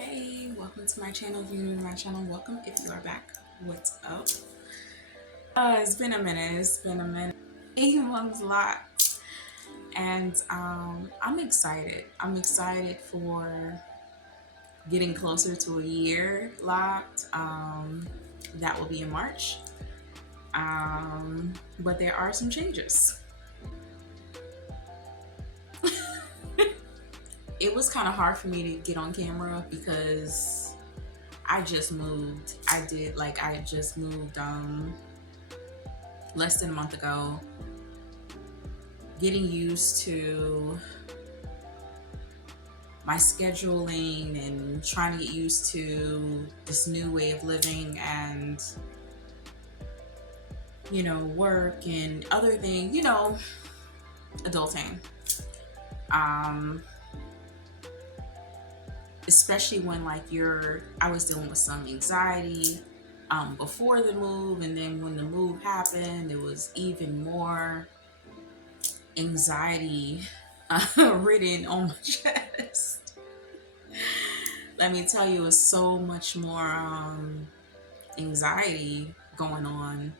Hey, welcome to my channel. If you're new to my channel, welcome. If you are back, what's up? It's been a minute. 8 months locked, and I'm excited. I'm excited for getting closer to a year locked. That will be in March. But there are some changes. It was kind of hard for me to get on camera because I just moved. I just moved less than a month ago. Getting used to my scheduling and trying to get used to this new way of living and work and other things, adulting. Especially when I was dealing with some anxiety before the move, and then when the move happened, it was even more anxiety written on my chest. Let me tell you, it's so much more anxiety going on.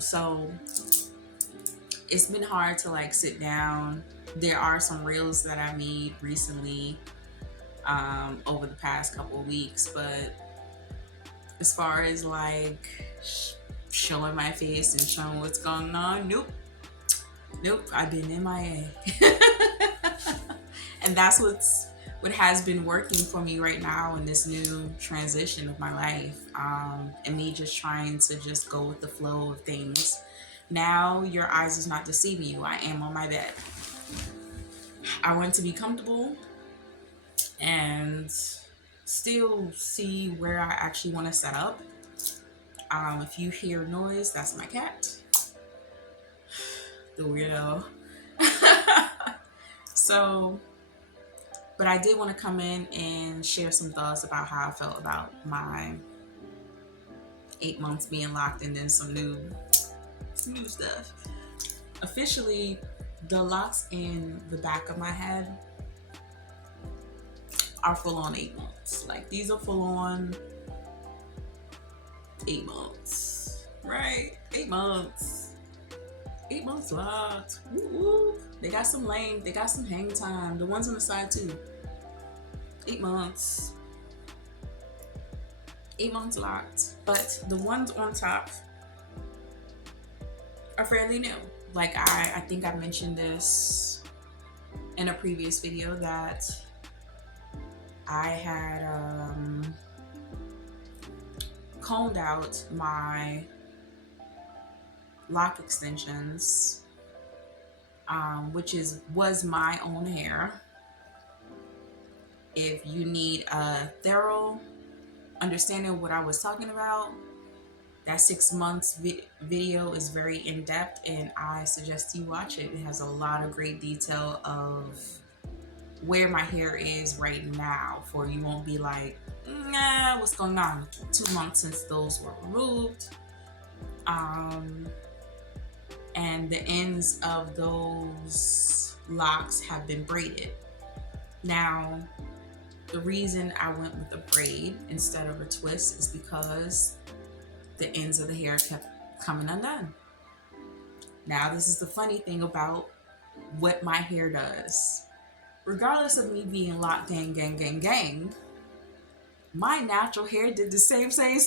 So it's been hard to sit down. There are some reels that I made recently over the past couple of weeks, but as far as showing my face and showing what's going on, nope, I've been MIA. And that's what has been working for me right now in this new transition of my life, and me just trying to just go with the flow of things. Now your eyes is not deceiving you. I am on my bed. I want to be comfortable and still see where I actually want to set up. If you hear noise, that's my cat, the weirdo. But I did want to come in and share some thoughts about how I felt about my 8 months being locked, and then some new stuff. Officially, the locks in the back of my head are full on 8 months. These are full on 8 months, right? 8 months. 8 months locked. Woo-woo. They got some hang time. The ones on the side too. 8 months. 8 months locked. But the ones on top are fairly new. I think I mentioned this in a previous video that I had combed out my lock extensions, which was my own hair. If you need a thorough understanding of what I was talking about, that 6 months video is very in-depth, and I suggest you watch it. It has a lot of great detail of where my hair is right now, for you won't be like, nah, what's going on? 2 months since those were removed. And the ends of those locks have been braided. Now, the reason I went with a braid instead of a twist is because the ends of the hair kept coming undone. Now, this is the funny thing about what my hair does. Regardless of me being locked gang, my natural hair did the same thing.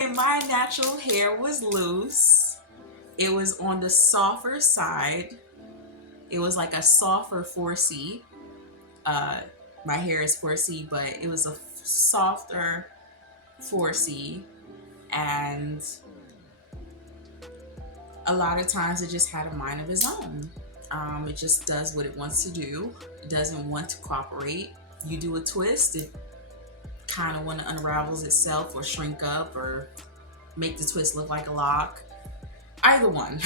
And my natural hair was loose. It was on the softer side. It was like a softer 4C. My hair is 4C, but it was a softer 4C. And a lot of times it just had a mind of its own. It just does what it wants to do. It doesn't want to cooperate. You do a twist, it kind of want to unravels itself or shrink up or make the twist look like a lock. Either one.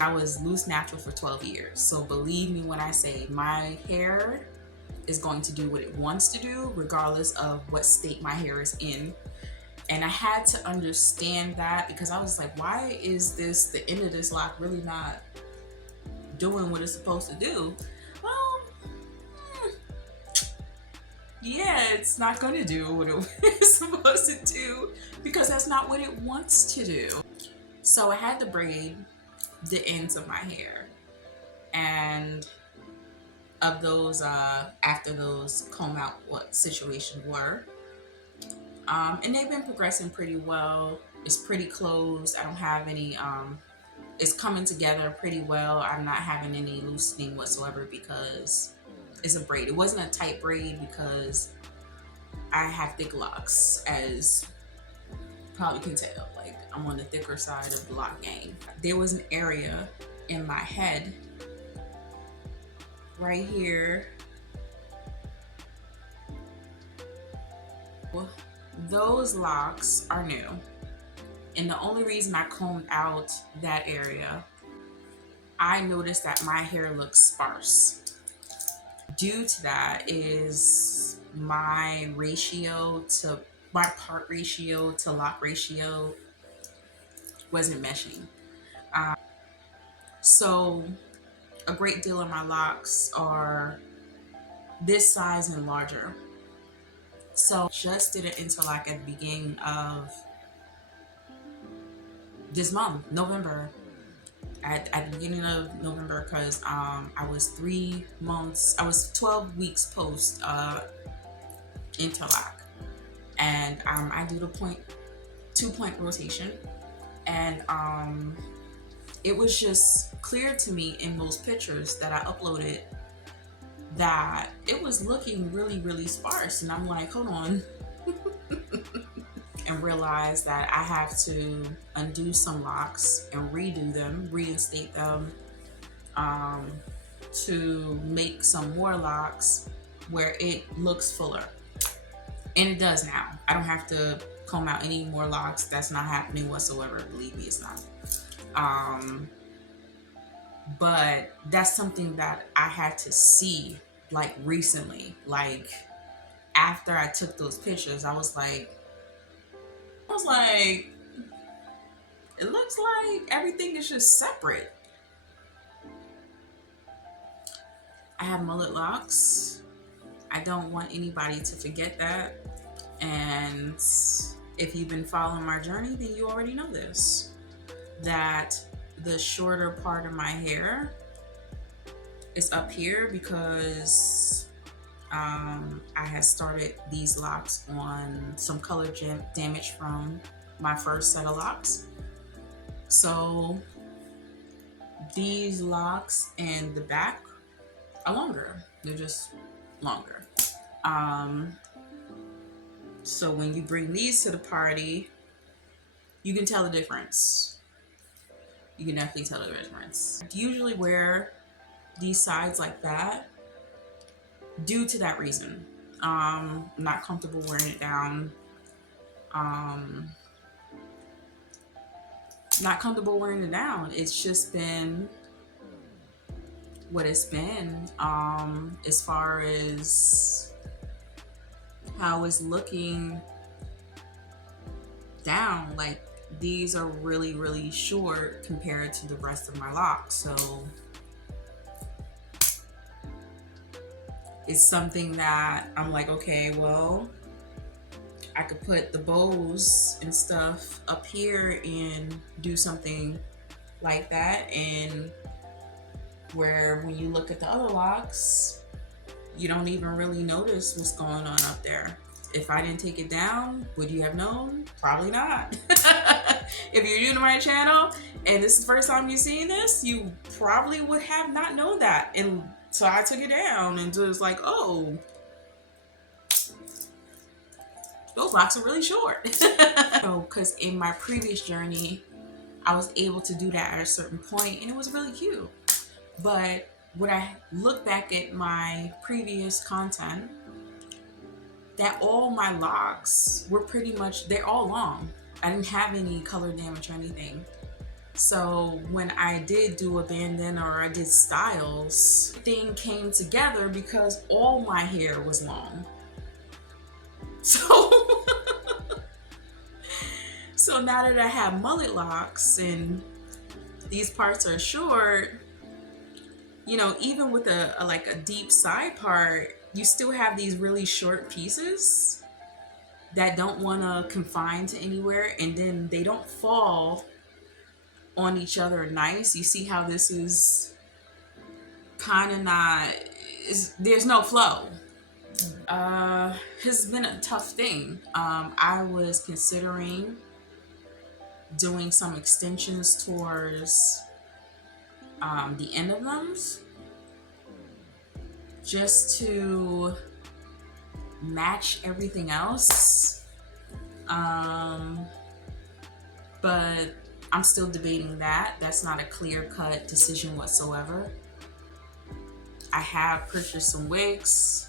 I was loose natural for 12 years. So believe me when I say my hair is going to do what it wants to do, regardless of what state my hair is in. And I had to understand that, because I was like, why is the end of this lock really not doing what it's supposed to do? Well, yeah, it's not gonna do what it's supposed to do because that's not what it wants to do. So I had to braid the ends of my hair, and of those, after those comb out what situation were, and they've been progressing pretty well. It's pretty closed. I don't have any. It's coming together pretty well. I'm not having any loosening whatsoever because it's a braid. It wasn't a tight braid because I have thick locks, as you probably can tell. Like, I'm on the thicker side of the lock game. There was an area in my head right here. Those locks are new. And the only reason I combed out that area, I noticed that my hair looks sparse. Due to that is my part ratio to lock ratio wasn't meshing. So a great deal of my locks are this size and larger. So just did it until like at the beginning of this month, November. At the beginning of November, because I was 12 weeks post interlock, and I do the 2-point rotation, and it was just clear to me in those pictures that I uploaded that it was looking really, really sparse, and I'm like, hold on. And realize that I have to undo some locks and redo them, reinstate them, to make some more locks where it looks fuller. And it does now. I don't have to comb out any more locks. That's not happening whatsoever. Believe me, it's not. But that's something that I had to see like recently. Like after I took those pictures, I was like, it looks like everything is just separate. I have mullet locks. I don't want anybody to forget that. And if you've been following my journey, then you already know this, that the shorter part of my hair is up here because I had started these locks on some color damage from my first set of locks. So these locks and the back are longer. They're just longer. So when you bring these to the party, you can tell the difference. You can definitely tell the difference. I usually wear these sides like that due to that reason. I'm not comfortable wearing it down. Not comfortable wearing it down. It's just been what it's been. As far as how it's looking down, like these are really, really short compared to the rest of my locks. So it's something that I'm like, okay, well, I could put the bows and stuff up here and do something like that. And where when you look at the other locks, you don't even really notice what's going on up there. If I didn't take it down, would you have known? Probably not. If you're new to my channel and this is the first time you've seen this, you probably would have not known that. And so I took it down and just like, oh, those locks are really short. Because in my previous journey, I was able to do that at a certain point and it was really cute. But when I look back at my previous content, that all my locks were pretty much, they're all long. I didn't have any color damage or anything. So when I did do a bandana or I did styles, everything came together because all my hair was long. So now that I have mullet locks and these parts are short, you know, even with a deep side part, you still have these really short pieces that don't want to confine to anywhere, and then they don't fall on each other nice. You see how this is kind of not, there's no flow. Has been a tough thing. I was considering doing some extensions towards the end of them, just to match everything else. But I'm still debating that. That's not a clear-cut decision whatsoever. I have purchased some wigs.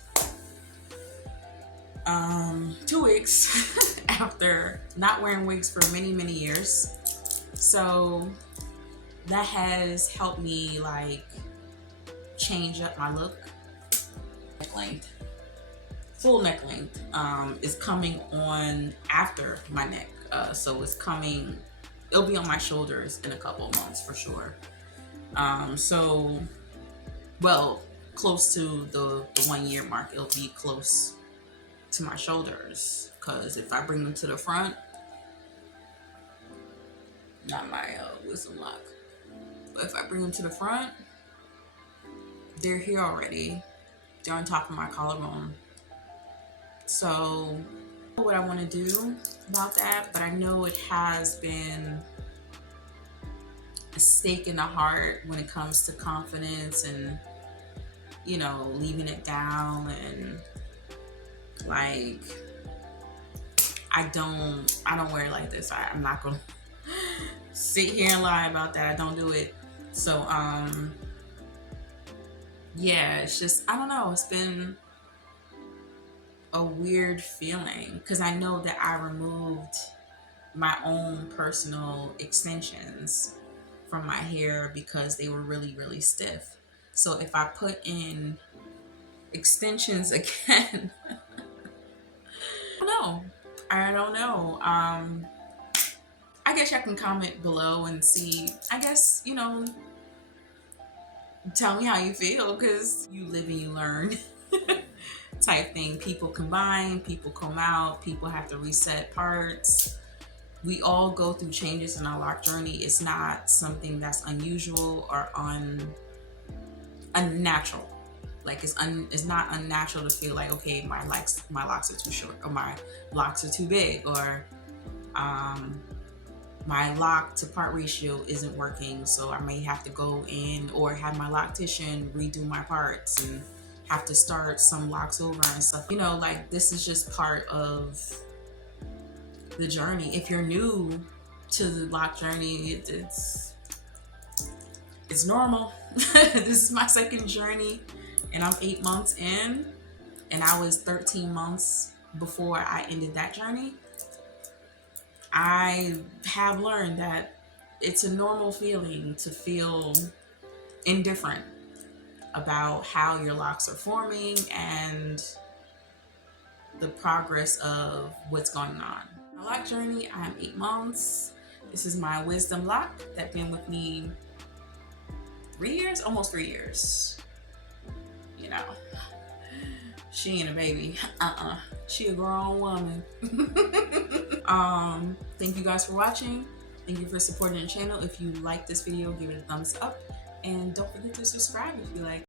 2 weeks after not wearing wigs for many years, so that has helped me like change up my look. Neck length, full neck length is coming on after my neck, so it's coming, it'll be on my shoulders in a couple of months for sure. So well, close to the 1 year mark, it'll be close to my shoulders, because if I bring them to the front, not my wisdom lock, but if I bring them to the front, they're here already. They're on top of my collarbone. So I don't know what I want to do about that, but I know it has been a stake in the heart when it comes to confidence and, you know, leaving it down. And like, I don't wear it like this. I'm not gonna sit here and lie about that. I don't do it. So yeah, it's just, I don't know, it's been a weird feeling, because I know that I removed my own personal extensions from my hair because they were really stiff. So if I put in extensions again, I don't know. I guess y'all can comment below and see, I guess, you know, tell me how you feel, because you live and you learn type thing. People combine, people come out, people have to reset parts. We all go through changes in our lock journey. It's not something that's unusual or unnatural. Like it's not unnatural to feel like, okay, my locks are too short, or my locks are too big, or my lock to part ratio isn't working, so I may have to go in or have my loctician redo my parts and have to start some locks over and stuff. You know, like, this is just part of the journey. If you're new to the lock journey, it's normal. This is my second journey, and I'm 8 months in, and I was 13 months before I ended that journey. I have learned that it's a normal feeling to feel indifferent about how your locks are forming and the progress of what's going on. My lock journey, I'm 8 months. This is my wisdom lock that's been with me 3 years, almost 3 years. You know, she ain't a baby. She a grown woman. Thank you guys for watching. Thank you for supporting the channel. If you like this video, give it a thumbs up, and don't forget to subscribe if you like.